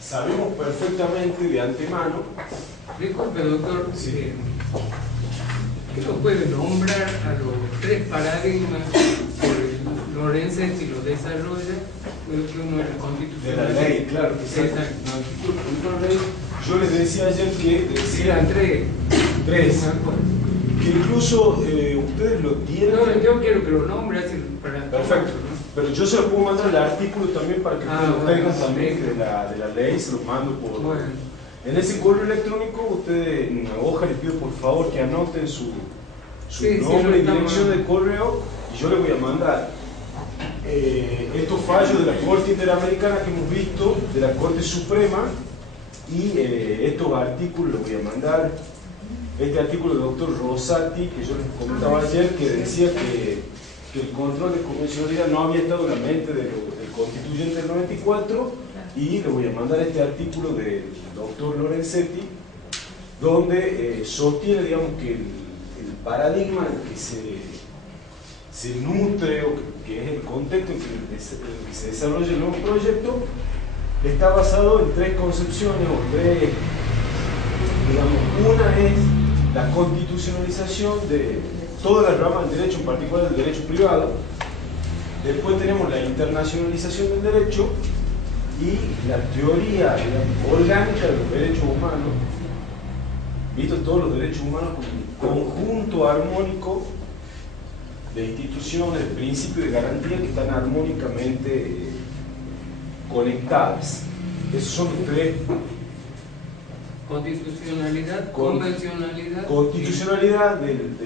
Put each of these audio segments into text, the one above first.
Sabemos perfectamente de antemano. Disculpe, doctor, Sí. ¿qué nos puede nombrar a los tres paradigmas que Lorenzetti lo desarrolla? Creo que uno es el De constitucional. la ley, claro que sí. Exacto. No, disculpe, yo les decía ayer que Eran tres. tres, que incluso ustedes lo tienen. No, yo quiero que lo nombre así para Perfecto. todos, ¿no? Pero yo se lo puedo mandar el artículo también para que ustedes lo bueno, tengan también sí. de la ley, se lo mando por. Bueno. En ese correo electrónico, ustedes en una hoja les pido por favor que anoten su Sí, nombre sí, y dirección de correo y yo les voy a mandar estos fallos de la Corte Interamericana que hemos visto, de la Corte Suprema, y estos artículos les voy a mandar. Este artículo del doctor Rosati, que yo les comentaba ayer, que decía que el control de convencionalidad no había estado en la mente del constituyente del 94, y le voy a mandar este artículo del doctor Lorenzetti, donde sostiene, digamos, que el paradigma en el que se nutre, o que es el contexto en que se desarrolla el nuevo proyecto, está basado en tres concepciones, o tres, digamos, una es la constitucionalización de todas las ramas del derecho, en particular del derecho privado. Después tenemos la internacionalización del derecho y la teoría, digamos, orgánica de los derechos humanos, visto todos los derechos humanos como un conjunto armónico de instituciones, de principios de garantía que están armónicamente conectadas. Esos son los tres. Constitucionalidad, convencionalidad. Constitucionalidad del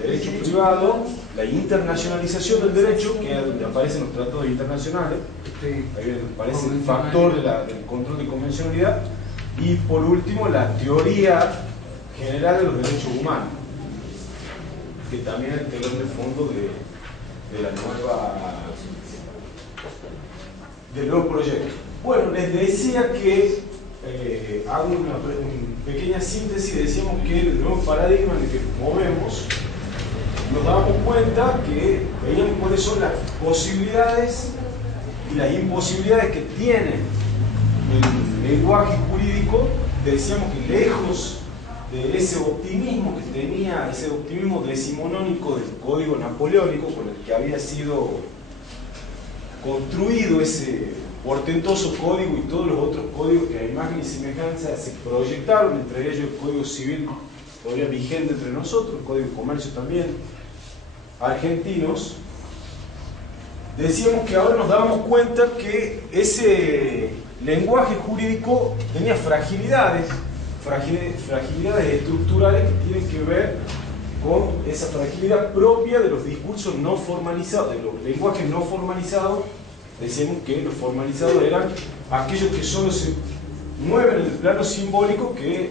derecho privado, la internacionalización del derecho, que es donde aparecen los tratados internacionales, Sí. ahí aparece el factor del control de convencionalidad, y por último la teoría general de los derechos humanos, que también es el telón de fondo del nuevo proyecto. Bueno, les decía que hago una pequeña síntesis. Decíamos que el nuevo paradigma en el que nos movemos, nos damos cuenta que veíamos cuáles son las posibilidades y las imposibilidades que tiene el lenguaje jurídico. Decíamos que lejos de ese optimismo que tenía, ese optimismo decimonónico del código napoleónico con el que había sido construido ese portentoso código y todos los otros códigos que a imagen y semejanza se proyectaron, entre ellos el Código Civil todavía vigente entre nosotros, el Código de Comercio también, argentinos. Decíamos que ahora nos dábamos cuenta que ese lenguaje jurídico tenía fragilidades estructurales que tienen que ver con esa fragilidad propia de los discursos no formalizados, de los lenguajes no formalizados. Decíamos que los formalizados eran aquellos que solo se mueven en el plano simbólico, que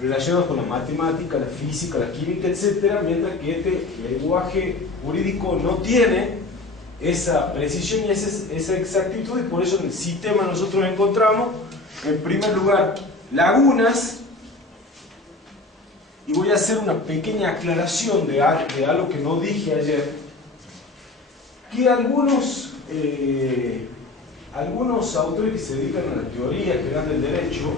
relacionados con la matemática, la física, la química, etc., mientras que este lenguaje jurídico no tiene esa precisión y esa exactitud, y por eso en el sistema nosotros encontramos, en primer lugar, lagunas. Y voy a hacer una pequeña aclaración de algo que no dije ayer, que algunos autores que se dedican a la teoría general del derecho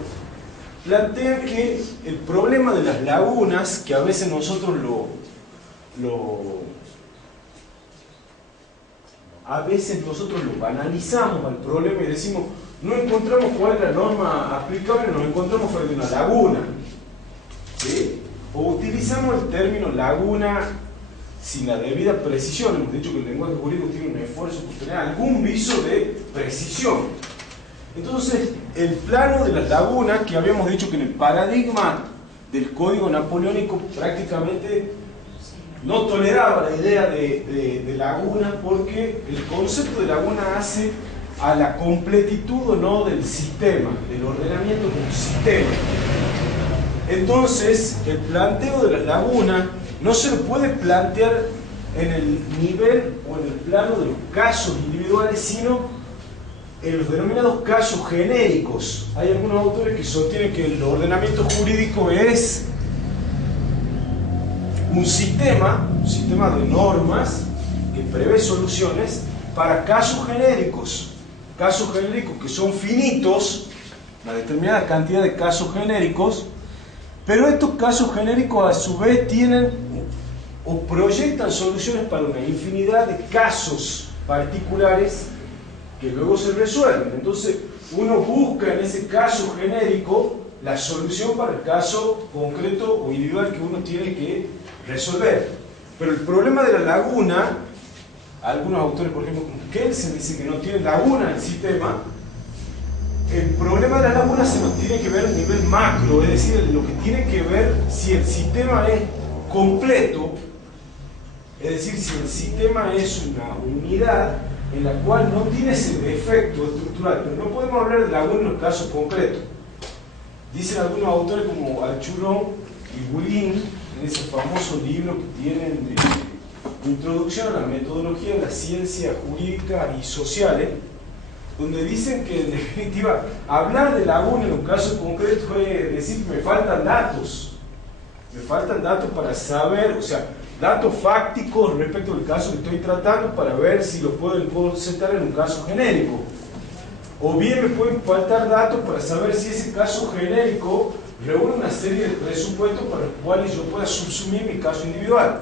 plantean que el problema de las lagunas, que a veces nosotros lo banalizamos al problema y decimos, no encontramos cuál es la norma aplicable, nos encontramos frente a una laguna, ¿sí? O utilizamos el término laguna sin la debida precisión. Hemos dicho que el lenguaje jurídico tiene un esfuerzo por tener algún viso de precisión. Entonces, el plano de las lagunas, que habíamos dicho que en el paradigma del código napoleónico prácticamente no toleraba la idea de laguna, porque el concepto de laguna hace a la completitud o no del sistema, del ordenamiento como sistema. Entonces, el planteo de las lagunas no se lo puede plantear en el nivel o en el plano de los casos individuales, sino en los denominados casos genéricos. Hay algunos autores que sostienen que el ordenamiento jurídico es un sistema de normas prevé soluciones para casos genéricos que son finitos, una determinada cantidad de casos genéricos, pero estos casos genéricos a su vez tienen o proyectan soluciones para una infinidad de casos particulares que luego se resuelven. Entonces uno busca en ese caso genérico la solución para el caso concreto o individual que uno tiene que resolver. Pero el problema de la laguna, algunos autores, por ejemplo, como Kelsen, dicen que no tiene laguna en el sistema. El problema de la laguna se nos tiene que ver a nivel macro, es decir, lo que tiene que ver si el sistema es completo, es decir, si el sistema es una unidad en la cual no tiene ese defecto estructural, pero no podemos hablar de laguna en los casos concretos. Dicen algunos autores como Archulón y Boulin, en ese famoso libro que tienen de Introducción a la metodología de las ciencias jurídicas y sociales, donde dicen que en definitiva hablar de laguna en un caso concreto es decir que me faltan datos para saber, o sea, datos fácticos respecto al caso que estoy tratando para ver si lo puedo sentar en un caso genérico. O bien me pueden faltar datos para saber si ese caso genérico reúne una serie de presupuestos para los cuales yo pueda subsumir mi caso individual.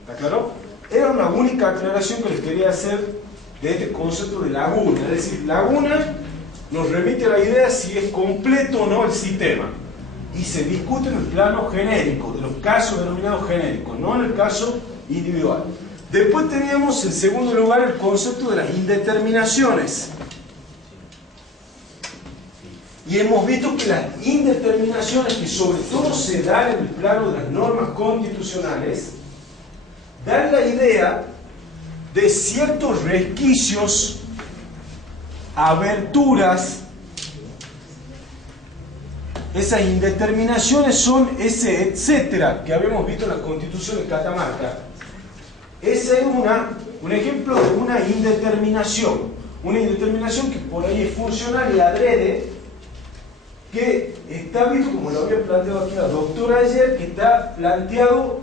¿Está claro? Era una única aclaración que les quería hacer de este concepto de laguna. Es decir, laguna nos remite a la idea si es completo o no el sistema. Y se discute en el plano genérico, de los casos denominados genéricos, no en el caso individual. Después teníamos en segundo lugar el concepto de las indeterminaciones. Y hemos visto que las indeterminaciones, que sobre todo se dan en el plano de las normas constitucionales, dan la idea de ciertos resquicios, aberturas. Esas indeterminaciones son ese etcétera que habíamos visto en la Constitución de Catamarca. Ese es un ejemplo de una indeterminación que por ahí es funcional y adrede, que está visto, como lo había planteado aquí la doctora ayer, que está planteado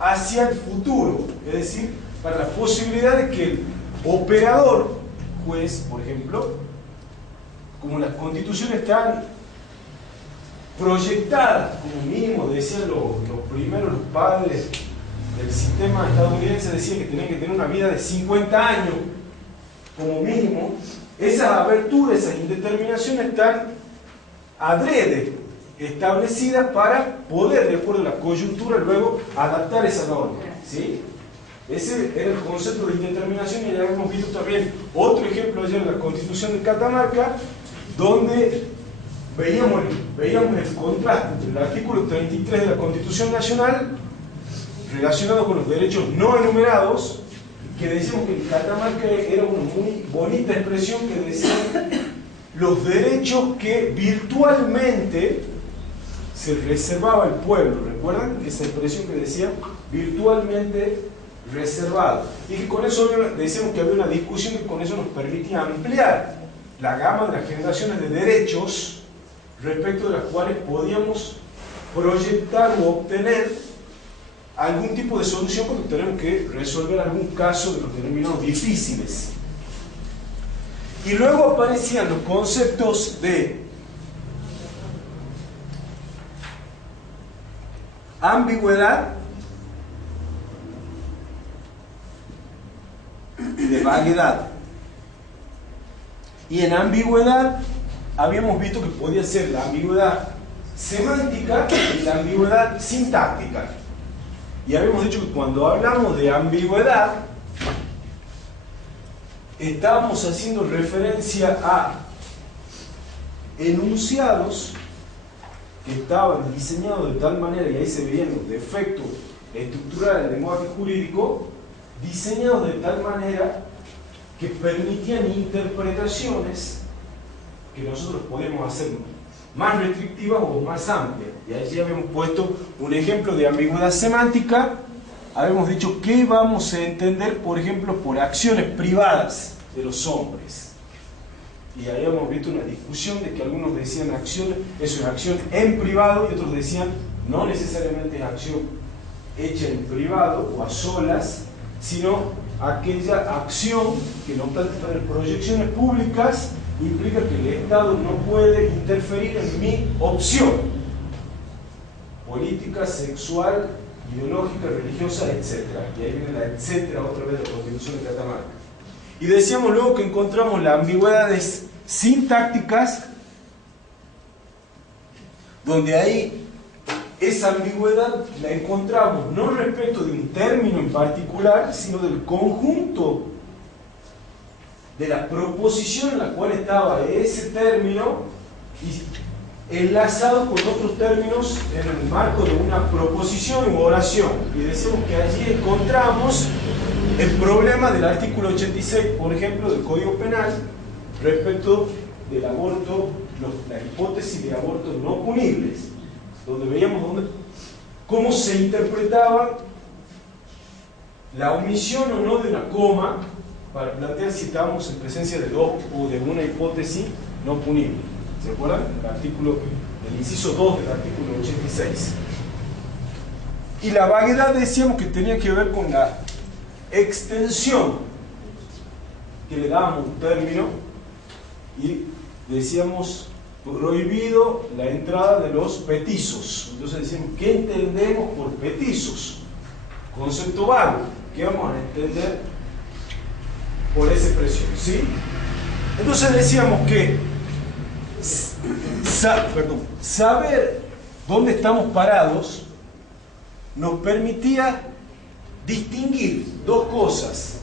hacia el futuro, es decir, para la posibilidad de que el operador, juez, por ejemplo, como las constituciones están proyectadas, como mínimo, decían los primeros, los padres del sistema estadounidense, decían que tenían que tener una vida de 50 años, como mínimo. Esas aberturas, esas indeterminaciones están adrede establecidas para poder, de acuerdo a la coyuntura, luego adaptar esa norma, ¿sí? Ese era el concepto de indeterminación, y ya hemos visto también otro ejemplo ayer en la Constitución de Catamarca, donde veíamos el contraste entre el artículo 33 de la Constitución Nacional relacionado con los derechos no enumerados, que decíamos que en Catamarca era una muy bonita expresión que decía los derechos que virtualmente se reservaba al pueblo. ¿Recuerdan esa expresión que decía virtualmente reservado? Y que con eso decíamos que había una discusión que con eso nos permitía ampliar la gama de las generaciones de derechos respecto de las cuales podíamos proyectar o obtener algún tipo de solución cuando tenemos que resolver algún caso de los denominados difíciles. Y luego aparecían los conceptos de ambigüedad y de vaguedad. Y en ambigüedad habíamos visto que podía ser la ambigüedad semántica y la ambigüedad sintáctica. Y habíamos dicho que cuando hablamos de ambigüedad estábamos haciendo referencia a enunciados que estaban diseñados de tal manera, y ahí se veían los defectos estructurales del lenguaje jurídico, diseñados de tal manera que permitían interpretaciones que nosotros podemos hacer más restrictivas o más amplias. Y allí habíamos puesto un ejemplo de ambigüedad semántica. Habíamos dicho que vamos a entender, por ejemplo, por acciones privadas de los hombres. Y ahí habíamos visto una discusión de que algunos decían acción, eso es acción en privado, y otros decían no necesariamente es acción hecha en privado o a solas, sino aquella acción que no puede tener proyecciones públicas implica que el Estado no puede interferir en mi opción política, sexual, ideológica, religiosa, etc. Y ahí viene la etcétera otra vez de la Constitución de Catamarca. Y decíamos luego que encontramos las ambigüedades sintácticas, donde ahí esa ambigüedad la encontramos no respecto de un término en particular, sino del conjunto de la proposición en la cual estaba ese término y enlazado con otros términos en el marco de una proposición u oración. Y decimos que allí encontramos el problema del artículo 86, por ejemplo, del Código Penal respecto del aborto, la hipótesis de abortos no punibles, donde veíamos cómo se interpretaba la omisión o no de una coma para plantear si estábamos en presencia de dos o de una hipótesis no punible. ¿Se acuerdan? El inciso 2 del artículo 86. Y la vaguedad decíamos que tenía que ver con la extensión que le dábamos un término y decíamos prohibido la entrada de los petizos. Entonces decimos, ¿qué entendemos por petizos? Concepto vago. ¿Qué vamos a entender por esa expresión? ¿Sí? Entonces decíamos que saber dónde estamos parados nos permitía distinguir dos cosas.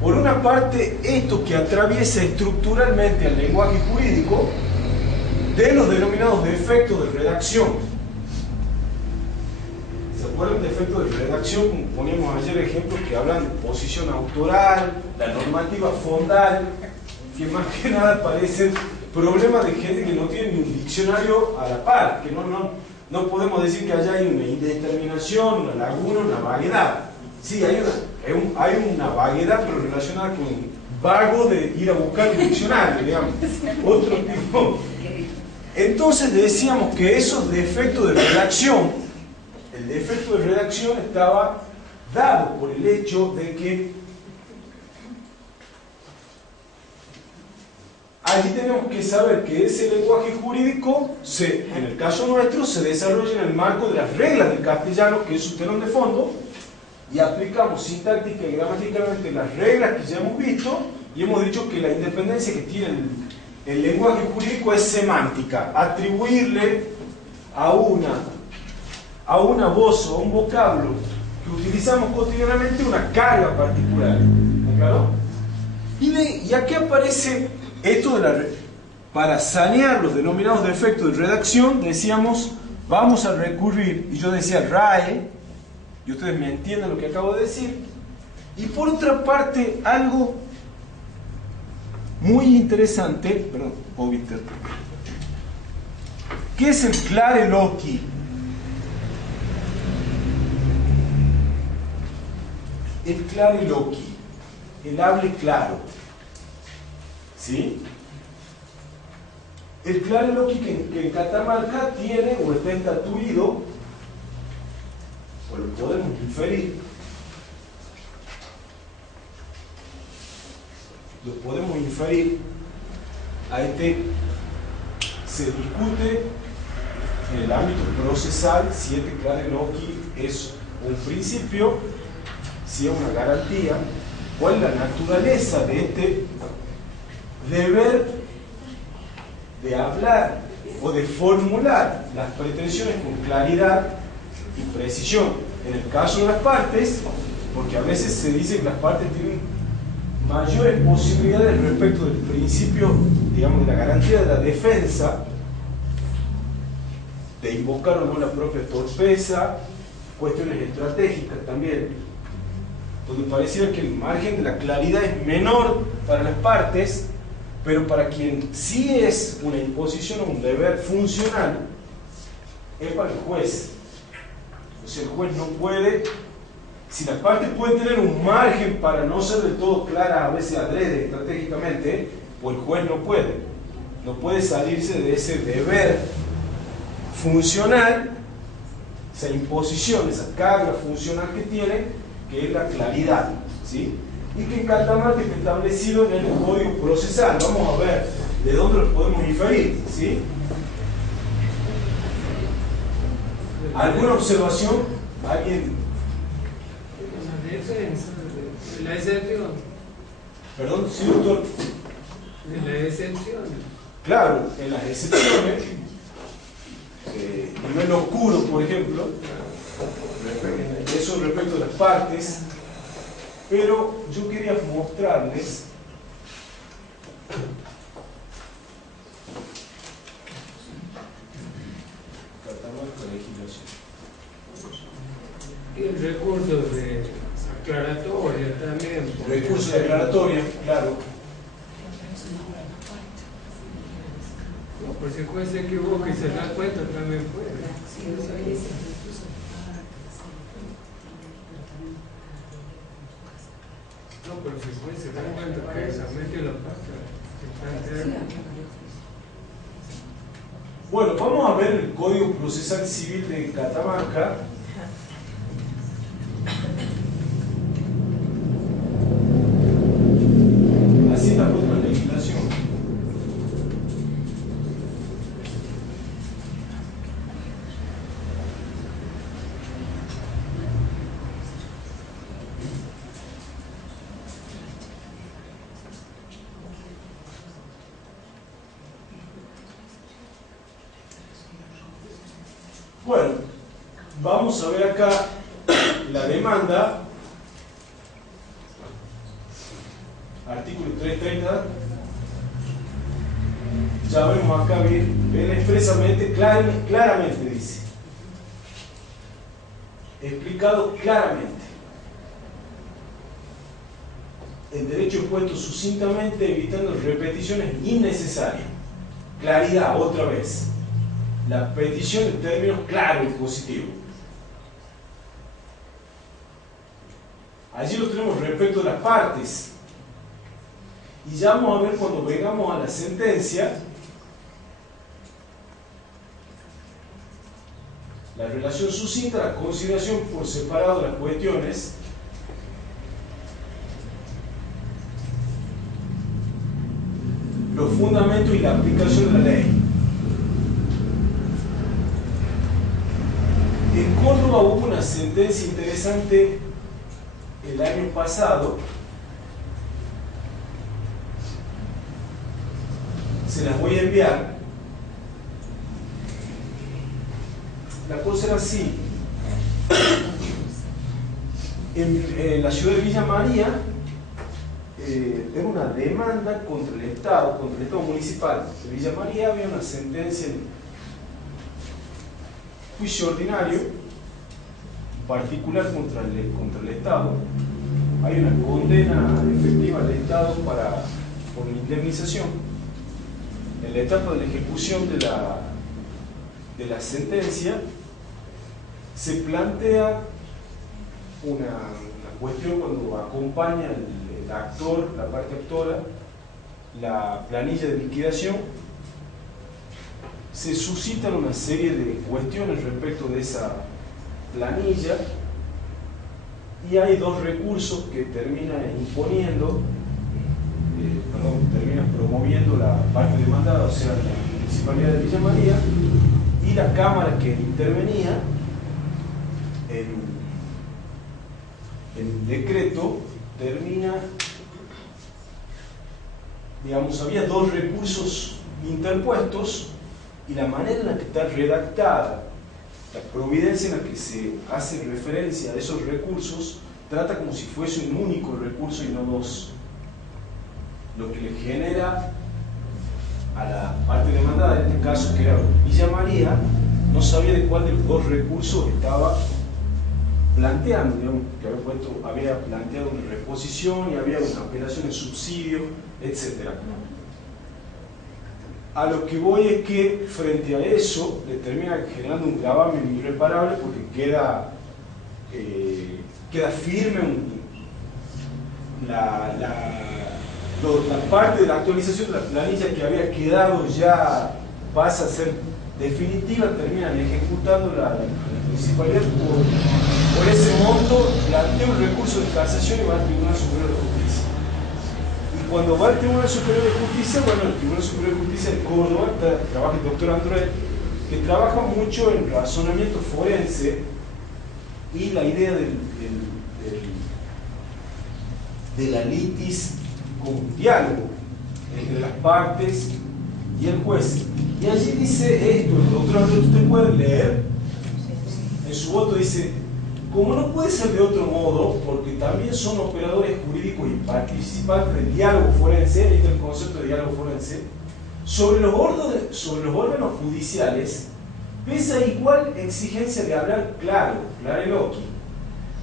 Por una parte, esto que atraviesa estructuralmente al lenguaje jurídico de los denominados defectos de redacción. ¿Se acuerdan de defectos de redacción? Como poníamos ayer ejemplos que hablan de posición autoral, la normativa fondal, que más que nada parecen problemas de gente que no tiene ni un diccionario a la par, que no podemos decir que allá hay una indeterminación, una laguna, una vaguedad. Sí, hay una vaguedad, pero relacionada con vago de ir a buscar el diccionario, digamos. Otro tipo. Entonces decíamos que esos defectos de redacción, el defecto de redacción estaba dado por el hecho de que allí tenemos que saber que ese lenguaje jurídico, en el caso nuestro, se desarrolla en el marco de las reglas del castellano, que es su telón de fondo, y aplicamos sintáctica y gramaticalmente las reglas que ya hemos visto, y hemos dicho que la independencia que tiene el lenguaje jurídico es semántica, atribuirle a una voz o a un vocablo que utilizamos cotidianamente una carga particular. ¿Claro? Y aquí aparece esto para sanear los denominados defectos de redacción. Decíamos, vamos a recurrir, y yo decía RAE, y ustedes me entienden lo que acabo de decir. Y por otra parte, algo muy interesante, perdón, obiter, ¿qué es el clare loci? El clare loci, el hable claro. ¿Sí? El clare loci que en Catamarca tiene o está estatuido, o lo podemos inferir, a se discute en el ámbito procesal si este clare loci es un principio, si es una garantía, cuál es la naturaleza de este deber de hablar o de formular las pretensiones con claridad y precisión. En el caso de las partes, porque a veces se dice que las partes tienen mayores posibilidades respecto del principio, digamos, de la garantía de la defensa, de invocar o no la propia torpeza, cuestiones estratégicas también, donde pareciera que el margen de la claridad es menor para las partes, pero para quien sí es una imposición o un deber funcional, es para el juez. O sea, el juez no puede, si las partes pueden tener un margen para no ser del todo claras, a veces adrede estratégicamente, pues el juez no puede salirse de ese deber funcional, esa imposición, esa carga funcional que tiene, que es la claridad, ¿sí? Y que en Catamarca está establecido en el código procesal. Vamos a ver de dónde lo podemos inferir, ¿sí? ¿Alguna observación? ¿Alguien? La excepción. Perdón, sí, doctor. La excepción. Claro, en las excepciones, nivel oscuro, por ejemplo, eso respecto a las partes, pero yo quería mostrarles y el recurso de aclaratoria también. Recurso de aclaratoria, claro. No, por si juez se equivoca y se da cuenta, también puede. No, pero si juez se da cuenta que se mete la pasta. Bueno, vamos a ver el Código Procesal Civil de Catamarca. Así está puesta la legislación. Bueno, vamos a ver acá la demanda, artículo 330. Ya vemos acá bien expresamente, claramente dice, explicado claramente. El derecho expuesto sucintamente, evitando repeticiones innecesarias. Claridad, otra vez. La petición de términos claros y positivos. Allí lo tenemos respecto a las partes. Y ya vamos a ver cuando vengamos a la sentencia, la relación sucinta, la consideración por separado de las cuestiones, los fundamentos y la aplicación de la ley. En Córdoba hubo una sentencia interesante el año pasado. Se las voy a enviar. La cosa era así. En la ciudad de Villa María era una demanda contra el Estado municipal de Villa María. Había una sentencia en juicio ordinario particular contra el Estado. Hay una condena efectiva al Estado por la indemnización. En la etapa de la ejecución de la sentencia se plantea una cuestión cuando acompaña el actor, la parte actora, la planilla de liquidación. Se suscitan una serie de cuestiones respecto de esa planilla y hay dos recursos que terminan terminan promoviendo la parte demandada, o sea, la Municipalidad de Villa María, y la Cámara que intervenía en el decreto termina, digamos, había dos recursos interpuestos. Y la manera en la que está redactada la providencia en la que se hace referencia a esos recursos trata como si fuese un único recurso y no dos, lo que le genera a la parte demandada, en este caso que era Villa María, no sabía de cuál de los dos recursos estaba planteando, digamos, que había planteado una reposición y había una apelación en subsidio, etc. A lo que voy es que frente a eso le termina generando un gravamen irreparable porque queda firme la parte de la actualización de la planilla que había quedado ya pasa a ser definitiva, terminan ejecutando la municipalidad por Por ese monto plantea un recurso de casación y va al Tribunal Superior de Justicia. Y cuando va al Tribunal Superior de Justicia, bueno, el Tribunal Superior de Justicia de Córdoba trabaja el doctor Andrés, que trabaja mucho en razonamiento forense y la idea de la litis como un diálogo entre las partes y el juez. Y allí dice esto, el doctor Andrés, usted puede leer, en su voto dice: como no puede ser de otro modo, porque también son operadores jurídicos y participantes del diálogo forense, ahí está el concepto de diálogo forense, sobre los órganos judiciales, pesa igual exigencia de hablar claro, clareloqui.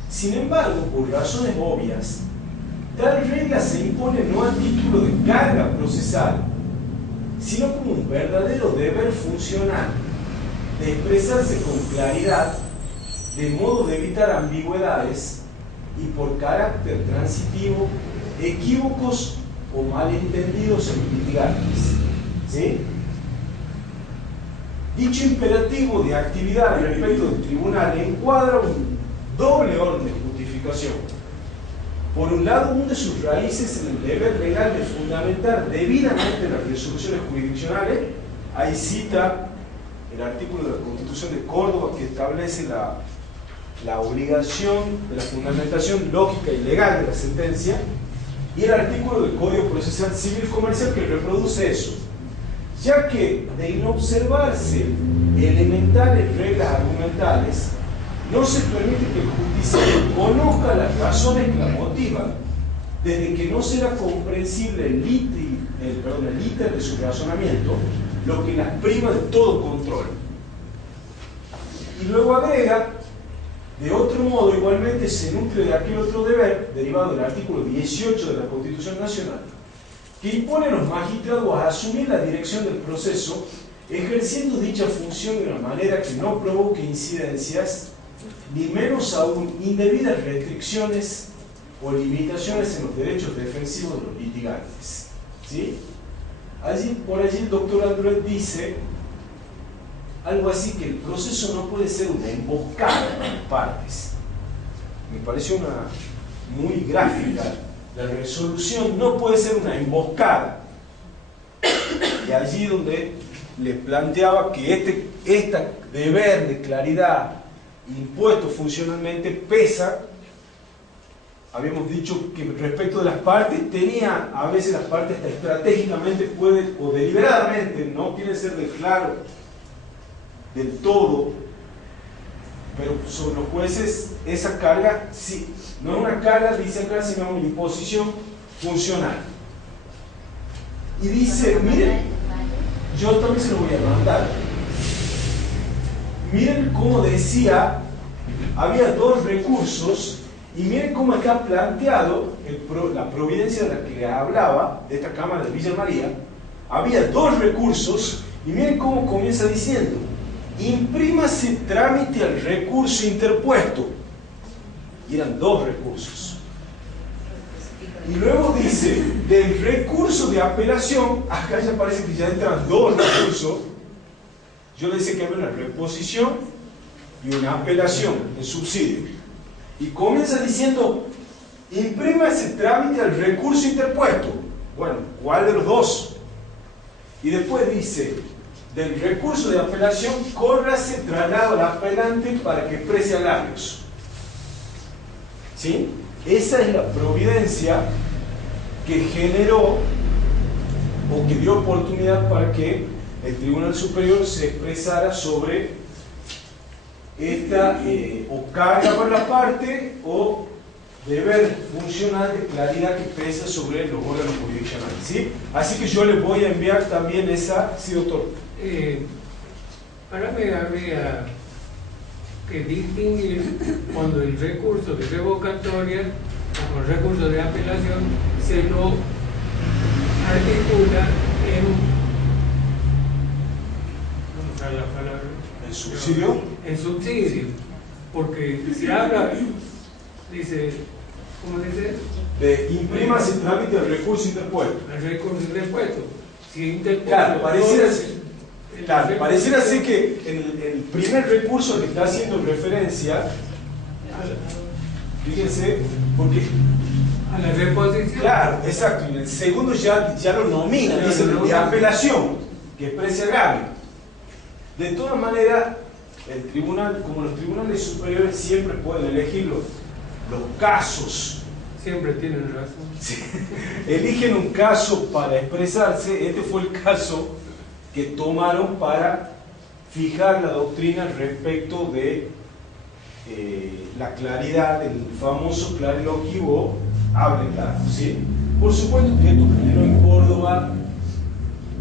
Sin embargo, por razones obvias, tal regla se impone no a título de carga procesal, sino como un verdadero deber funcional de expresarse con claridad, de modo de evitar ambigüedades y por carácter transitivo, equívocos o malentendidos en los litigantes. ¿Sí? Dicho imperativo de actividad respecto del tribunal encuadra un doble orden de justificación. Por un lado, hunde sus raíces en el deber legal de fundamentar debidamente las resoluciones jurisdiccionales. Ahí cita el artículo de la Constitución de Córdoba que establece la obligación de la fundamentación lógica y legal de la sentencia, y el artículo del Código Procesal Civil Comercial que reproduce eso, ya que de inobservarse elementales reglas argumentales, no se permite que el justiciero conozca las razones que la motivan, desde que no será comprensible el íter de su razonamiento, lo que las priva de todo control. Y luego agrega: de otro modo, igualmente se nutre de aquel otro deber, derivado del artículo 18 de la Constitución Nacional, que impone a los magistrados a asumir la dirección del proceso, ejerciendo dicha función de una manera que no provoque incidencias, ni menos aún indebidas restricciones o limitaciones en los derechos defensivos de los litigantes. ¿Sí? Por allí el doctor Andrés dice algo así, que el proceso no puede ser una emboscada de las partes. Me pareció muy gráfica. La resolución no puede ser una emboscada. Y allí donde le planteaba que este deber de claridad impuesto funcionalmente pesa. Habíamos dicho que respecto de las partes, a veces las partes hasta estratégicamente pueden, o deliberadamente, no quiere ser de claro del todo, pero sobre los jueces esa carga, sí, no es una carga, dice acá, sino una imposición funcional. Y dice, miren, yo también se lo voy a mandar. Miren cómo decía, había dos recursos, y miren cómo está planteado la providencia de la que hablaba, de esta Cámara de Villa María. Había dos recursos, y miren cómo comienza diciendo: imprímase trámite al recurso interpuesto. Y eran dos recursos. Y luego dice, del recurso de apelación, acá ya parece que ya entran dos recursos. Yo le decía que había una reposición y una apelación en subsidio. Y comienza diciendo, imprímase trámite al recurso interpuesto. Bueno, ¿cuál de los dos? Y después dice, del recurso de apelación, córrase traslado al apelante para que exprese agravios. ¿Sí? Esa es la providencia que generó o que dio oportunidad para que el Tribunal Superior se expresara sobre esta o carga para la parte o deber funcional de claridad que pesa sobre los órganos jurisdiccionales. ¿Sí? Así que yo les voy a enviar también esa. Sí, doctor. Para mí habría que distinguir cuando el recurso de revocatoria o el recurso de apelación se lo articula en, ¿cómo está la palabra? ¿En subsidio? En subsidio, porque si habla, dice, ¿cómo dice? De imprímase trámite al recurso interpuesto. El recurso interpuesto. Si interpuesto, claro, pareciera ser que el primer recurso al que está haciendo referencia Fíjense, porque... A la reposición. Claro, exacto. Y en el segundo ya lo nomina, dice de apelación, que es presa grave. De todas maneras, el tribunal, como los tribunales superiores siempre pueden elegir los casos. Siempre tienen razón. Sí. Eligen un caso para expresarse. Este fue el caso que tomaron para fijar la doctrina respecto de la claridad, el famoso clariloquivo, hable claro, ¿sí? Por supuesto que esto generó en Córdoba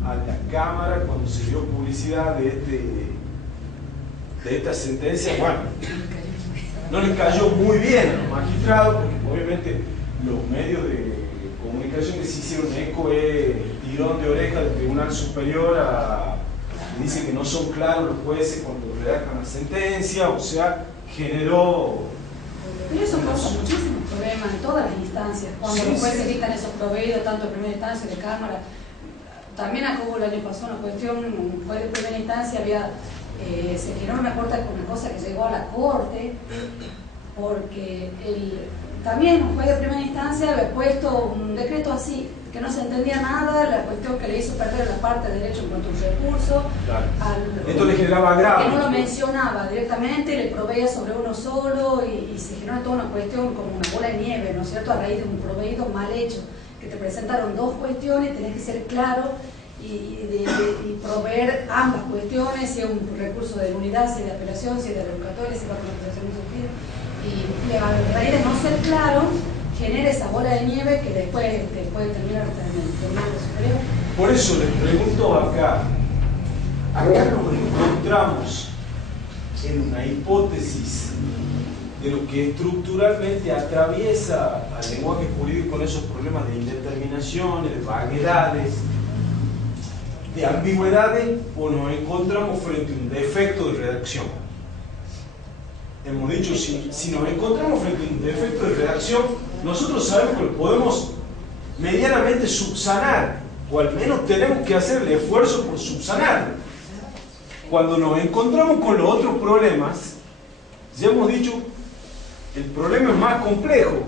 a la Cámara cuando se dio publicidad de esta sentencia. Bueno, no les cayó muy bien a los magistrados, porque obviamente los medios de comunicación que se hicieron eco es tirón de oreja del Tribunal Superior dicen que no son claros los jueces cuando redactan la sentencia, o sea, generó... Pero eso causa muchísimos problemas en todas las instancias, cuando los jueces dictan esos proveídos, tanto de primera instancia de Cámara. También acá hubo el año pasado una cuestión, fue de primera instancia, se generó una cosa que llegó a la Corte, porque también un juez de primera instancia había puesto un decreto así, que no se entendía nada, la cuestión que le hizo perder la parte de derecho en cuanto a un recurso. Claro. Esto le generaba grave. Que no lo mencionaba directamente, le proveía sobre uno solo y se generó toda una cuestión como una bola de nieve, ¿no es cierto?, a raíz de un proveído mal hecho, que te presentaron dos cuestiones, tenés que ser claro y proveer ambas cuestiones, si es un recurso de unidad, si es de apelación, si es de revocatoria, si es para una apelación sufrida. Y a raíz de no ser claro, genera esa bola de nieve que después puede terminar hasta en el tribunal superior. Por eso les pregunto acá nos encontramos en una hipótesis de lo que estructuralmente atraviesa al lenguaje jurídico con esos problemas de indeterminaciones, de vaguedades, de ambigüedades, o nos encontramos frente a un defecto de redacción. Hemos dicho, si nos encontramos frente a un defecto de redacción, nosotros sabemos que lo podemos medianamente subsanar, o al menos tenemos que hacer el esfuerzo por subsanarlo. Cuando nos encontramos con los otros problemas, ya hemos dicho, el problema es más complejo,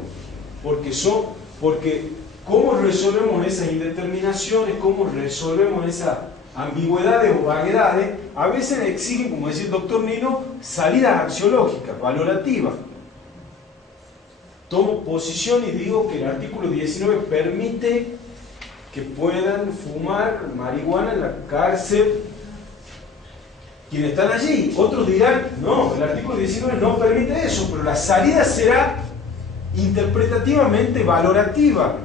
porque cómo resolvemos esas indeterminaciones, cómo resolvemos esas ambigüedades o vaguedades, a veces exigen, como decía el doctor Nino, salidas axiológicas, valorativas. Tomo posición y digo que el artículo 19 permite que puedan fumar marihuana en la cárcel quienes están allí. Otros dirán, no, el artículo 19 no permite eso, pero la salida será interpretativamente valorativa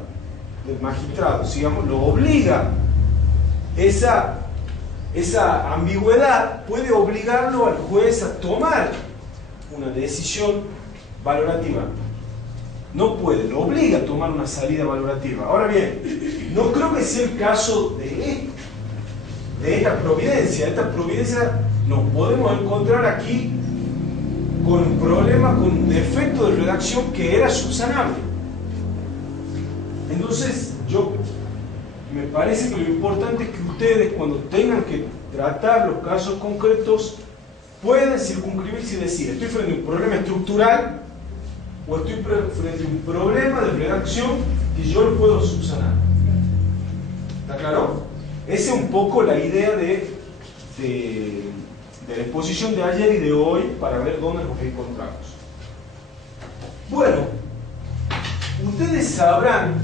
del magistrado, digamos, lo obliga. Esa ambigüedad puede obligarlo al juez a tomar una decisión valorativa. No puede, lo obliga a tomar una salida valorativa. Ahora bien, no creo que sea el caso de esta providencia. Esta providencia nos podemos encontrar aquí con un problema, con un defecto de redacción que era subsanable. Entonces, me parece que lo importante es que ustedes, cuando tengan que tratar los casos concretos, puedan circunscribirse y decir, estoy frente a un problema estructural o estoy frente a un problema de redacción que yo lo puedo subsanar. ¿Está claro? Esa es un poco la idea de la exposición de ayer y de hoy para ver dónde nos encontramos. Bueno, ustedes sabrán,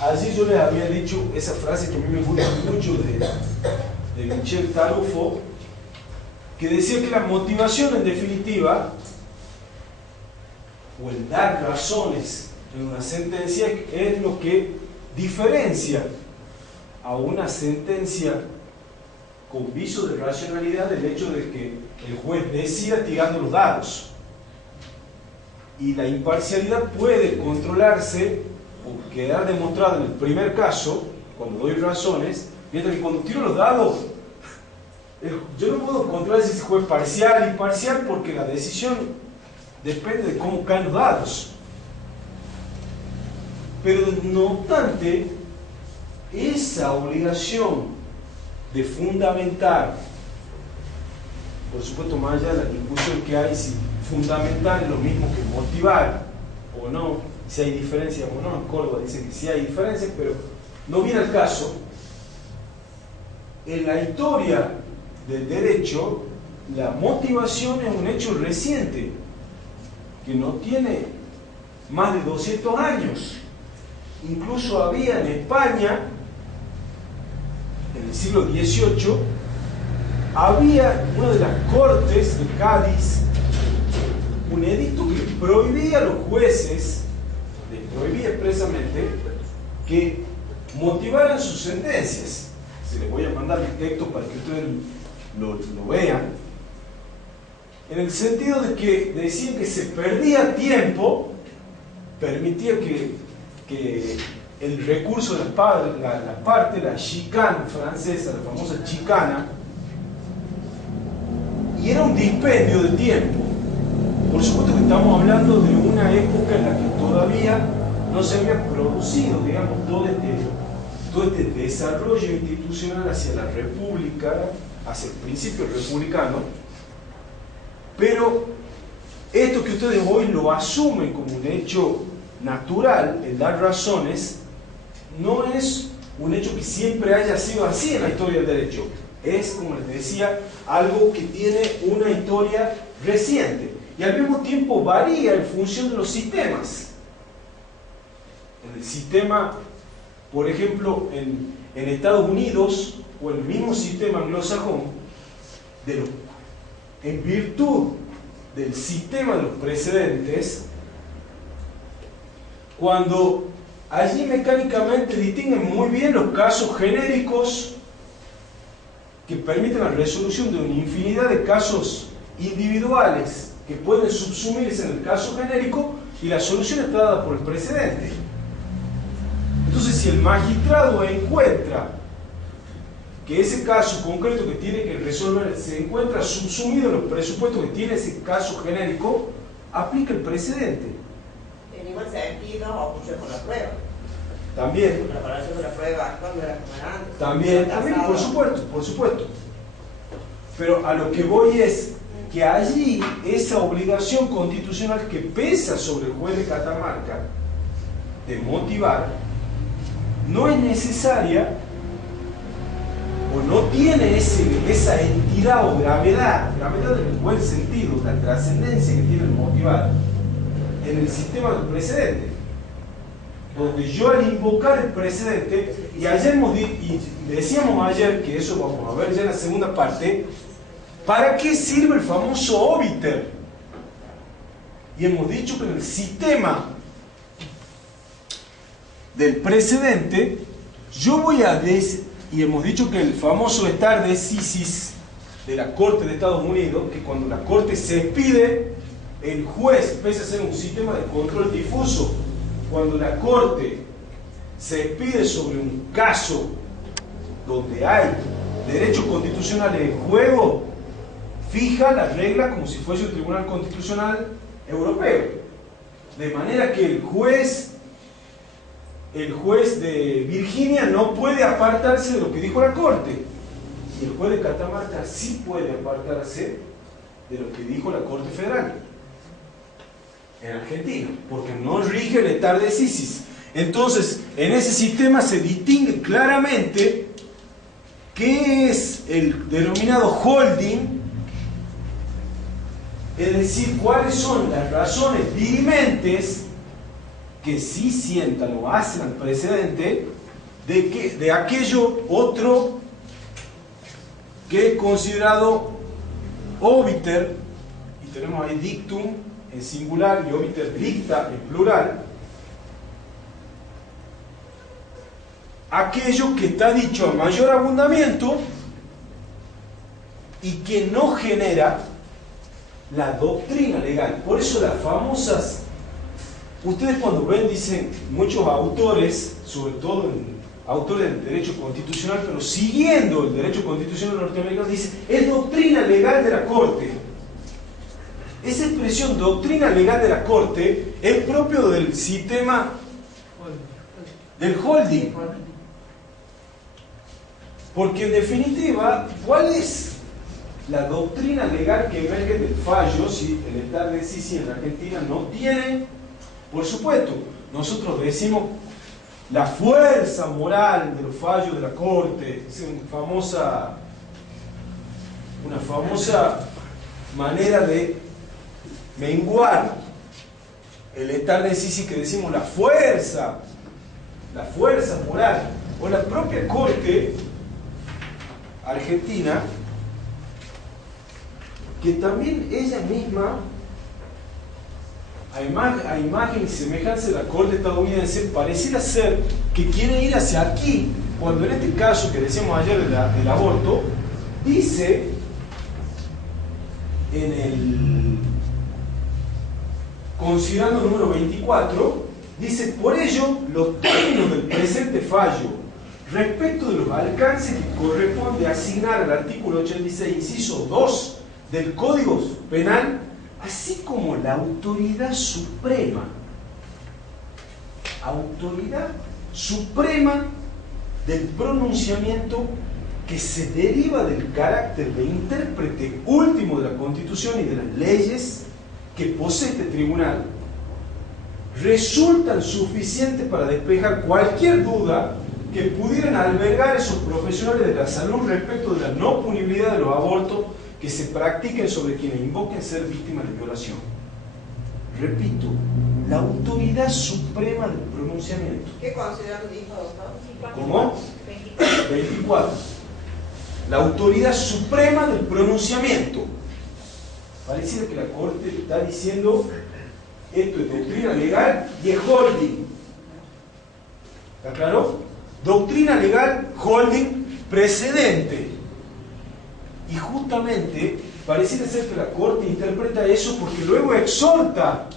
allí yo les había dicho esa frase que a mí me gusta mucho de Michel Tarufo, que decía que la motivación en definitiva, o el dar razones en una sentencia, es lo que diferencia a una sentencia con viso de racionalidad del hecho de que el juez decida tirando los dados. Y la imparcialidad puede controlarse o quedar demostrada en el primer caso, cuando doy razones, mientras que cuando tiro los dados, yo no puedo controlar si es juez parcial o imparcial, porque la decisión depende de cómo caen los dados. Pero no obstante, esa obligación de fundamentar por supuesto más allá de la discusión que hay si fundamental es lo mismo que motivar o no, si hay diferencias o no. En Córdoba dicen que sí hay diferencias, pero no viene al caso. En la historia del derecho, la motivación es un hecho reciente, que no tiene más de 200 años. Incluso había en España, en el siglo XVIII, había una de las cortes de Cádiz, un edicto que prohibía a los jueces, les prohibía expresamente, que motivaran sus sentencias. Se les voy a mandar el texto para que ustedes lo vean. En el sentido de que decían que se perdía tiempo, permitía que el recurso de la parte, la chicane francesa, la famosa chicana, y era un dispendio de tiempo. Por supuesto que estamos hablando de una época en la que todavía no se había producido, digamos, todo este desarrollo institucional hacia la república, hacia el principio republicano. Pero esto que ustedes hoy lo asumen como un hecho natural, el dar razones, no es un hecho que siempre haya sido así en la historia del derecho. Es, como les decía, algo que tiene una historia reciente y al mismo tiempo varía en función de los sistemas. En el sistema, por ejemplo, en Estados Unidos, o el mismo sistema anglosajón, en virtud del sistema de los precedentes, cuando allí mecánicamente distinguen muy bien los casos genéricos que permiten la resolución de una infinidad de casos individuales que pueden subsumirse en el caso genérico, y la solución está dada por el precedente. Entonces, si el magistrado encuentra que ese caso concreto que tiene que resolver se encuentra subsumido en los presupuestos que tiene ese caso genérico, aplica el precedente. En igual sentido ocurre con la prueba. También. La preparación de la prueba actual no era como era antes. También, por supuesto. Pero a lo que voy es que allí esa obligación constitucional que pesa sobre el juez de Catamarca de motivar no es necesaria, o no tiene esa entidad o gravedad en el buen sentido, la trascendencia que tiene el motivar en el sistema del precedente, donde yo al invocar el precedente, y decíamos ayer que eso vamos a ver ya en la segunda parte, ¿para qué sirve el famoso obiter? Y hemos dicho que en el sistema del precedente yo voy a y hemos dicho que el famoso stare decisis de la Corte de Estados Unidos, que cuando la Corte se expide, el juez, pese a ser un sistema de control difuso, cuando la Corte se expide sobre un caso donde hay derechos constitucionales en juego, fija las reglas como si fuese un tribunal constitucional europeo. De manera que el juez de Virginia no puede apartarse de lo que dijo la Corte, y el juez de Catamarca sí puede apartarse de lo que dijo la Corte Federal en Argentina, porque no rige el stare decisis. Entonces, en ese sistema se distingue claramente qué es el denominado holding, es decir, cuáles son las razones dirimentes que sí sientan o hacen al precedente de aquello otro que es considerado obiter, y tenemos ahí dictum en singular y obiter dicta en plural, aquello que está dicho a mayor abundamiento y que no genera la doctrina legal. Por eso las famosas, ustedes cuando ven, dicen muchos autores, sobre todo autores del derecho constitucional, pero siguiendo el derecho constitucional norteamericano, dicen, es doctrina legal de la Corte. Esa expresión doctrina legal de la Corte es propio del sistema del holding. Porque en definitiva, ¿cuál es la doctrina legal que emerge del fallo, si el Estado de Sisi en Argentina no tiene, por supuesto, nosotros decimos la fuerza moral de los fallos de la Corte, es una famosa manera de menguar el Estado de Sisi, que decimos la fuerza moral, o la propia Corte argentina, que también ella misma, a imagen y semejanza de la Corte estadounidense, pareciera ser que quiere ir hacia aquí, cuando en este caso que decíamos ayer del aborto, dice en el considerando número 24, dice: por ello, los términos del presente fallo respecto de los alcances que corresponde asignar al artículo 86, inciso 2 del Código Penal, así como la autoridad suprema del pronunciamiento que se deriva del carácter de intérprete último de la Constitución y de las leyes que posee este tribunal, resultan suficientes para despejar cualquier duda que pudieran albergar esos profesionales de la salud respecto de la no punibilidad de los abortos que se practiquen sobre quienes invoquen ser víctimas de violación. Repito, la autoridad suprema del pronunciamiento. ¿Qué consideran, dijo, doctor? ¿Cómo? 24. La autoridad suprema del pronunciamiento. Pareciera que la Corte está diciendo: esto es doctrina legal y es holding. ¿Está claro? Doctrina legal, holding, precedente. Y justamente pareciera ser que la Corte interpreta eso porque luego exhorta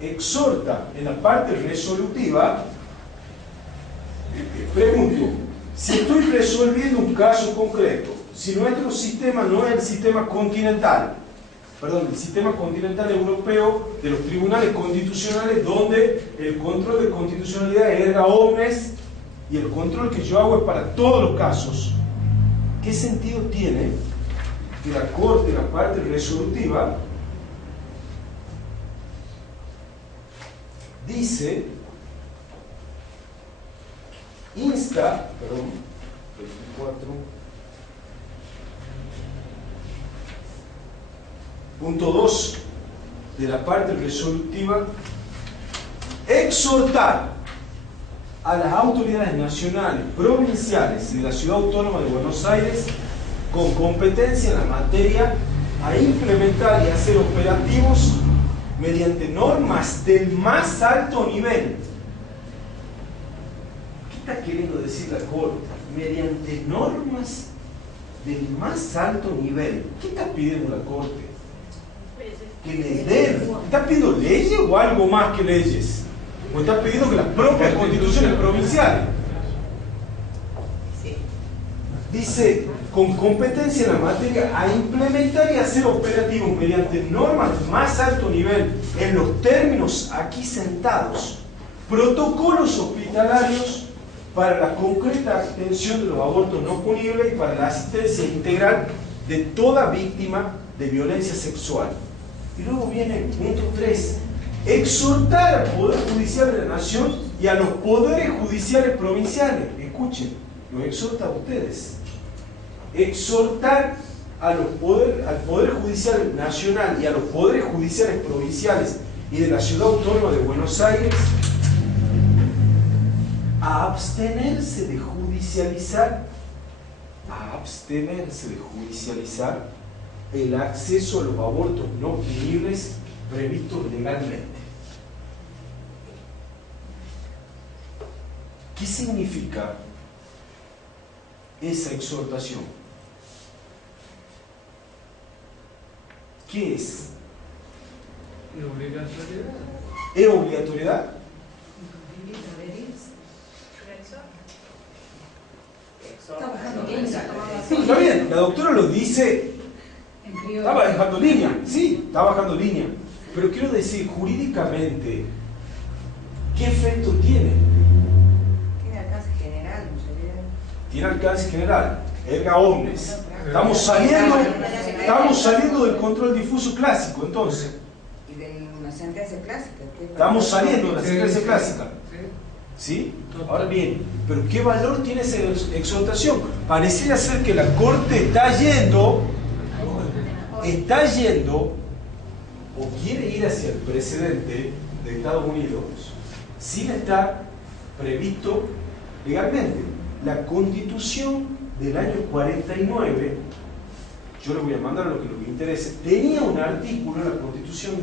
en la parte resolutiva. Pregunto: si estoy resolviendo un caso concreto, si nuestro sistema no es el sistema continental, el sistema continental europeo de los tribunales constitucionales, donde el control de constitucionalidad es erga omnes y el control que yo hago es para todos los casos, ¿qué sentido tiene que la Corte, en la parte resolutiva, dice, insta, 24.2 de la parte resolutiva, exhortar a las autoridades nacionales, provinciales y de la Ciudad Autónoma de Buenos Aires con competencia en la materia a implementar y hacer operativos mediante normas del más alto nivel. ¿Qué está queriendo decir la Corte? Mediante normas del más alto nivel. ¿Qué está pidiendo la Corte? Que les den. ¿Está pidiendo leyes o algo más que leyes? ¿O está pidiendo que las propias constituciones provinciales? Dice, con competencia en la materia a implementar y hacer operativos mediante normas de más alto nivel en los términos aquí sentados, protocolos hospitalarios para la concreta atención de los abortos no punibles y para la asistencia integral de toda víctima de violencia sexual. Y luego viene el punto 3, exhortar al Poder Judicial de la Nación y a los poderes judiciales provinciales. Escuchen, lo exhorta a ustedes. Exhortar al Poder Judicial Nacional y a los poderes judiciales provinciales y de la Ciudad Autónoma de Buenos Aires a abstenerse de judicializar el acceso a los abortos no punibles previstos legalmente. ¿Qué significa esa exhortación? ¿Qué es? Obligatoriedad. ¿Es obligatoriedad? Está bajando línea. Está bien, la doctora lo dice. Está bajando línea, sí, está bajando línea. Pero quiero decir, jurídicamente, ¿qué efecto tiene? Tiene alcance general, Tiene alcance general, erga omnes. Estamos saliendo del control difuso clásico, entonces. Y de una sentencia clásica. Estamos saliendo de la sentencia Sí, clásica. ¿Sí? Ahora bien, pero ¿qué valor tiene esa exhortación? Pareciera ser que la Corte está yendo o quiere ir hacia el precedente de Estados Unidos sin estar previsto legalmente. La Constitución del año 49, yo les voy a mandar lo que les interese, tenía un artículo en la Constitución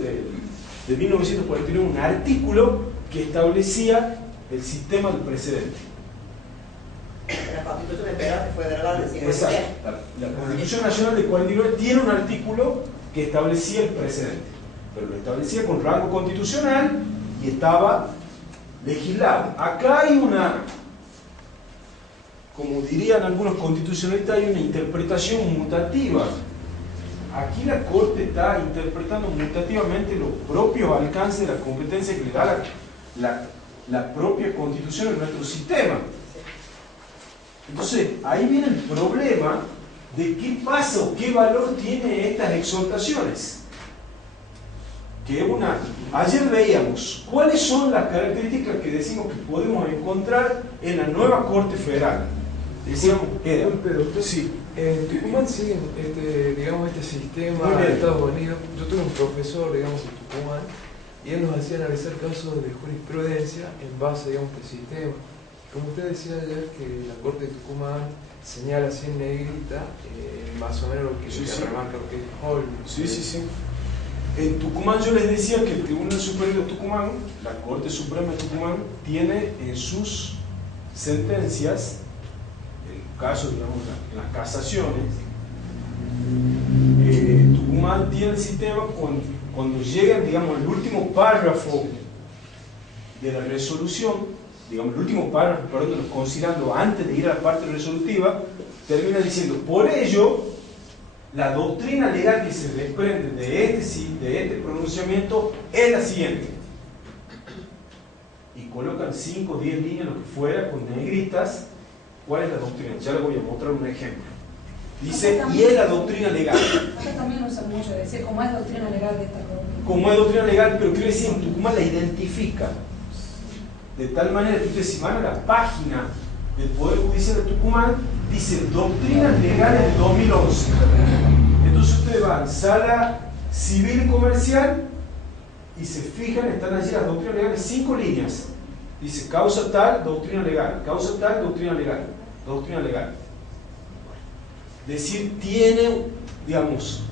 de 1949, un artículo que establecía el sistema del precedente. La Constitución Federal Federal de 59. Exacto. La Constitución Nacional de 49 tiene un artículo que establecía el precedente, pero lo establecía con rango constitucional y estaba legislado. Acá hay una, como dirían algunos constitucionalistas, hay una interpretación mutativa. Aquí la Corte está interpretando mutativamente los propios alcances de la competencia que le da la propia Constitución en nuestro sistema. Entonces, ahí viene el problema de qué pasa o qué valor tienen estas exhortaciones. Ayer veíamos cuáles son las características que decimos que podemos encontrar en la nueva Corte Federal. Decíamos, pero usted, sí. en Tucumán siguen este sistema de Estados Unidos. Yo tuve un profesor, digamos, en Tucumán, y él nos hacía analizar casos de jurisprudencia en base, digamos, a este sistema. Como usted decía ayer, que la Corte de Tucumán señala así en negrita, más o menos lo que remarca lo que es Holmes. Sí. En Tucumán yo les decía que el Tribunal Superior de Tucumán, la Corte Suprema de Tucumán, tiene en sus sentencias, en casos, digamos, en las casaciones, Tucumán tiene el sistema cuando llegan, digamos, al último párrafo de la resolución, digamos, el último párrafo, perdón, considerando antes de ir a la parte resolutiva, termina diciendo, por ello, la doctrina legal que se desprende de este pronunciamiento es la siguiente. Y colocan 5 o 10 líneas, lo que fuera, con negritas. ¿Cuál es la doctrina? Ya les voy a mostrar un ejemplo. Dice, y es la doctrina legal. Acá también usan mucho decir cómo es doctrina legal de esta Corte. Como es doctrina legal, pero quiere decir, en Tucumán la identifica. De tal manera que ustedes, si van a la página del Poder Judicial de Tucumán, dice doctrinas legales del 2011. Entonces ustedes van, sala civil y comercial, y se fijan, están allí las doctrinas legales, 5 líneas. Dice causa tal, doctrina legal, causa tal, doctrina legal, doctrina legal. Decir, tiene, digamos,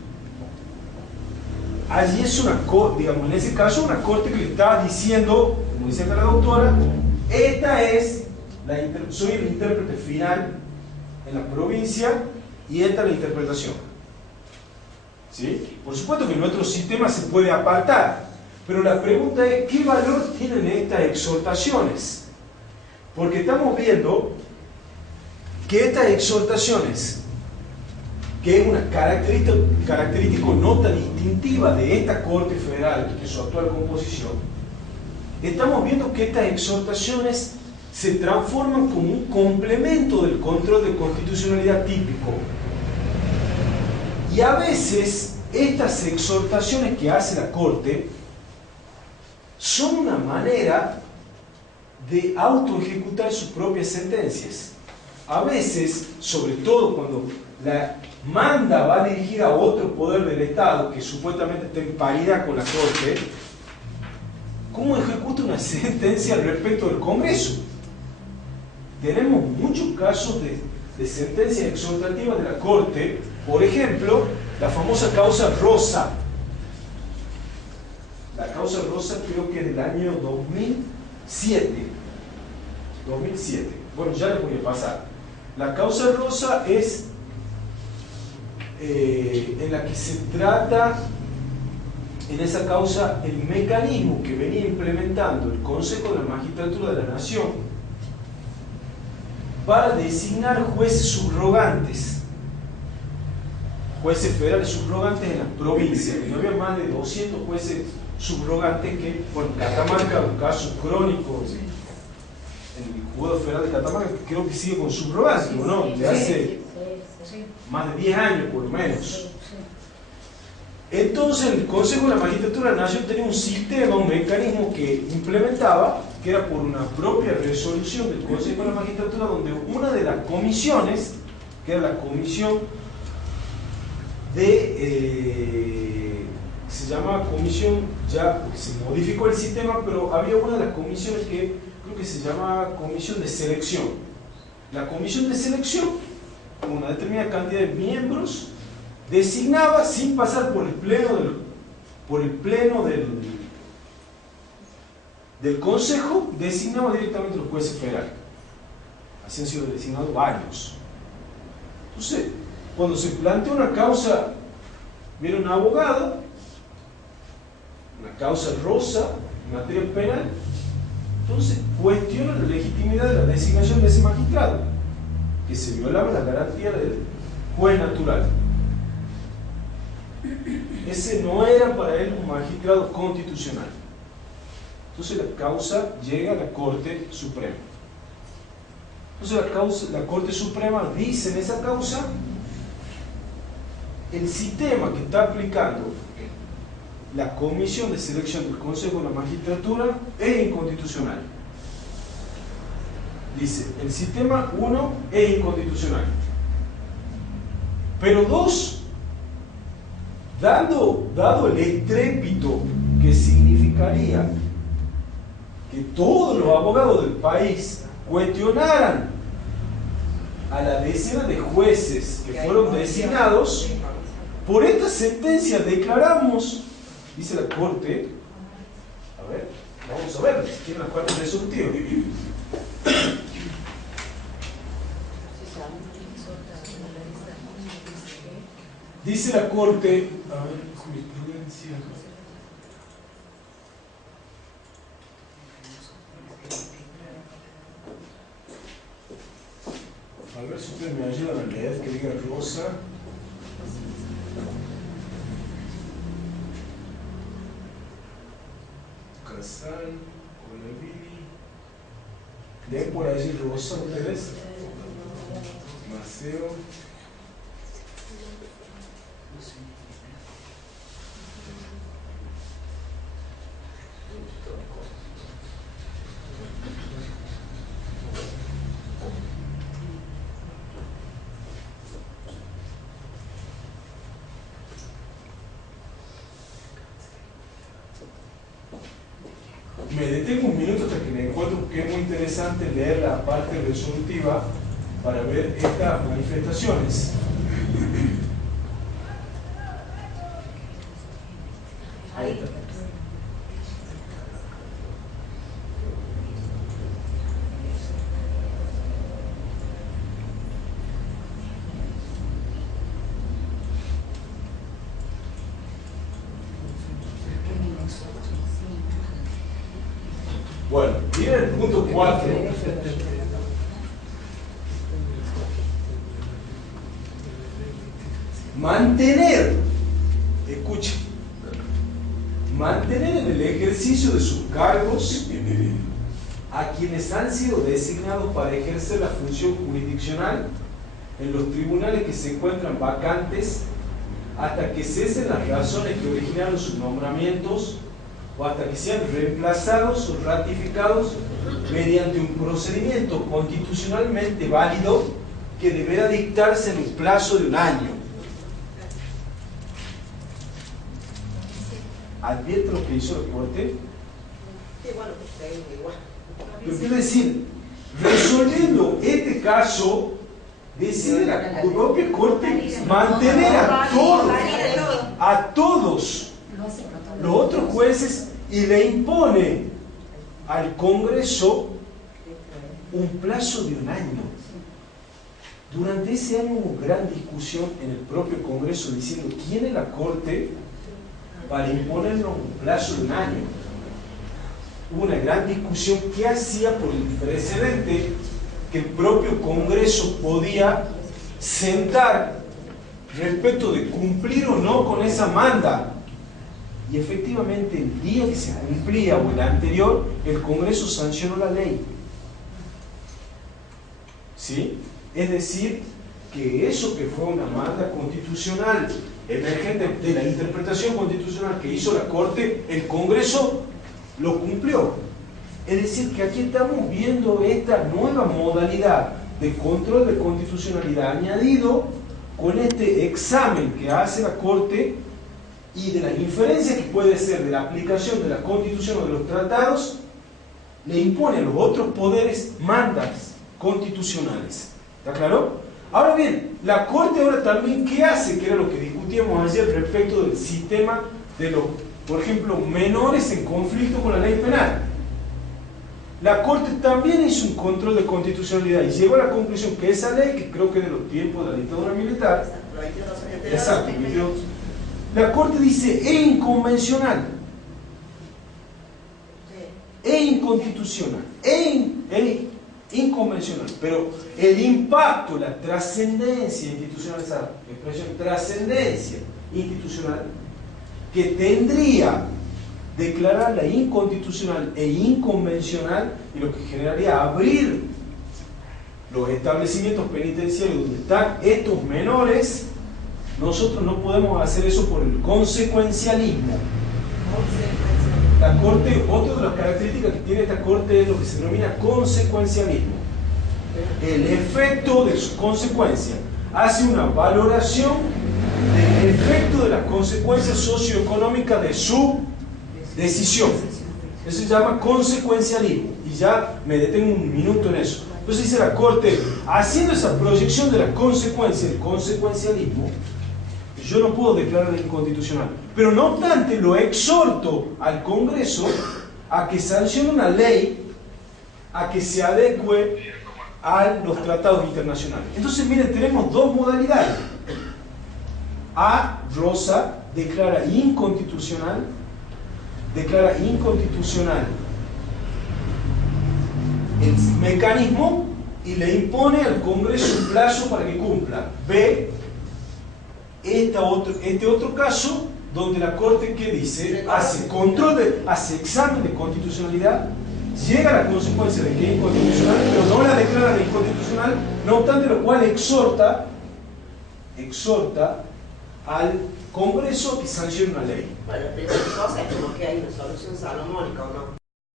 allí es una corte, digamos, en ese caso una corte que le está diciendo, como dice acá la doctora, esta es soy el intérprete final en la provincia y esta es la interpretación. ¿Sí? Por supuesto que en nuestro sistema se puede apartar, pero la pregunta es, ¿qué valor tienen estas exhortaciones? Porque estamos viendo que estas exhortaciones, que es una característica nota distintiva de esta Corte Federal, de su actual composición, estamos viendo que estas exhortaciones se transforman como un complemento del control de constitucionalidad típico. Y a veces estas exhortaciones que hace la Corte son una manera de autoejecutar sus propias sentencias. A veces, sobre todo cuando la manda va dirigida a otro poder del Estado que supuestamente está en paridad con la Corte, ¿cómo ejecuta una sentencia al respecto del Congreso? Tenemos muchos casos de sentencias exhortativas de la Corte, por ejemplo, la famosa causa Rosa. La causa Rosa creo que es del año 2007. Bueno, ya les voy a pasar. La causa Rosa es en la que se trata, en esa causa, el mecanismo que venía implementando el Consejo de la Magistratura de la Nación para designar jueces subrogantes, jueces federales subrogantes en las provincias. Y no había más de 200 jueces subrogantes que, bueno, Catamarca, un caso crónico en el Juzgado Federal de Catamarca, creo que sigue con subrogante, ¿no? De hace Sí. más de 10 años por lo menos. Sí, sí. Entonces el Consejo de la Magistratura Nacional tenía un sistema, un mecanismo que implementaba, que era por una propia resolución del Consejo de la Magistratura, donde una de las comisiones, que era la comisión de, se llamaba comisión, ya porque se modificó el sistema, pero había una de las comisiones que creo que se llamaba comisión de selección. La comisión de selección, con una determinada cantidad de miembros, designaba sin pasar por el pleno del Consejo, designaba directamente los jueces federales. Así han sido designados varios. Entonces, cuando se plantea una causa, viene un abogado, una causa rosa en materia penal, entonces cuestiona la legitimidad de la designación de ese magistrado, que se violaba la garantía del juez natural. Ese no era para él un magistrado constitucional. Entonces la causa llega a la Corte Suprema. Entonces la Corte Suprema dice en esa causa: el sistema que está aplicando la Comisión de Selección del Consejo de la Magistratura es inconstitucional. Dice, el sistema 1 es inconstitucional. Pero 2, dado el estrépito que significaría que todos los abogados del país cuestionaran a la decena de jueces que fueron designados, por esta sentencia declaramos, dice la Corte, a ver, vamos a ver si tiene las partes resolutivas. Dice la Corte, a ver, jurisprudencia. A ver si ustedes me ayudan a leer, que diga Rosa. Casal, Olavini. ¿Leen por allí Rosa ustedes? Maceo. Me detengo un minuto hasta que me encuentro, porque es muy interesante leer la parte resolutiva para ver estas manifestaciones. Ahí está. Bueno, miren el punto 4. Mantener, escuchen, mantener en el ejercicio de sus cargos a quienes han sido designados para ejercer la función jurisdiccional en los tribunales que se encuentran vacantes hasta que cesen las razones que originaron sus nombramientos o hasta que sean reemplazados o ratificados mediante un procedimiento constitucionalmente válido que deberá dictarse en un plazo de 1 año. ¿Advierte lo que hizo la Corte? Sí, bueno, pues ahí igual. Pero quiero decir, resolviendo este caso, decide la propia Corte mantener a todos los otros jueces y le impone al Congreso un plazo de 1 año. Durante ese año hubo gran discusión en el propio Congreso diciendo quién es la Corte para imponernos un plazo de 1 año. Hubo una gran discusión que hacía por el precedente que el propio Congreso podía sentar respecto de cumplir o no con esa manda. Y efectivamente el día que se cumplía o el anterior, el Congreso sancionó la ley. ¿Sí? Es decir, que eso que fue una manda constitucional emergente de la interpretación constitucional que hizo la Corte, el Congreso lo cumplió. Es decir, que aquí estamos viendo esta nueva modalidad de control de constitucionalidad añadido con este examen que hace la Corte y de las inferencias que puede ser de la aplicación de la Constitución o de los tratados, le impone a los otros poderes mandas constitucionales. ¿Está claro? Ahora bien, la Corte ahora también, ¿qué hace? Que era lo que discutíamos ayer respecto del sistema de los, por ejemplo, menores en conflicto con la ley penal. La Corte también hizo un control de constitucionalidad y llegó a la conclusión que esa ley, que creo que es de los tiempos de la dictadura militar, exacto, la Corte dice es inconvencional, es inconstitucional, es inconvencional, pero el impacto, la trascendencia institucional, esa expresión trascendencia institucional, que tendría declararla inconstitucional e inconvencional, y lo que generaría abrir los establecimientos penitenciarios donde están estos menores, nosotros no podemos hacer eso por el consecuencialismo. La Corte, otra de las características que tiene esta Corte es lo que se denomina consecuencialismo. El efecto de su consecuencia hace una valoración del efecto de las consecuencias socioeconómicas de su decisión. Eso se llama consecuencialismo. Y ya me detengo un minuto en eso. Entonces dice la Corte, haciendo esa proyección de la consecuencia, el consecuencialismo, yo no puedo declararla inconstitucional. Pero no obstante, lo exhorto al Congreso a que sancione una ley a que se adecue a los tratados internacionales. Entonces, miren, tenemos dos modalidades. A, Rosa, declara inconstitucional el mecanismo y le impone al Congreso un plazo para que cumpla. B, este otro caso donde la Corte, ¿qué dice? Hace examen de constitucionalidad, llega a la consecuencia de que es inconstitucional, pero no la declara de inconstitucional, no obstante lo cual exhorta al Congreso que sancione una ley. Bueno, la primera cosa es como que hay una solución salomónica o no.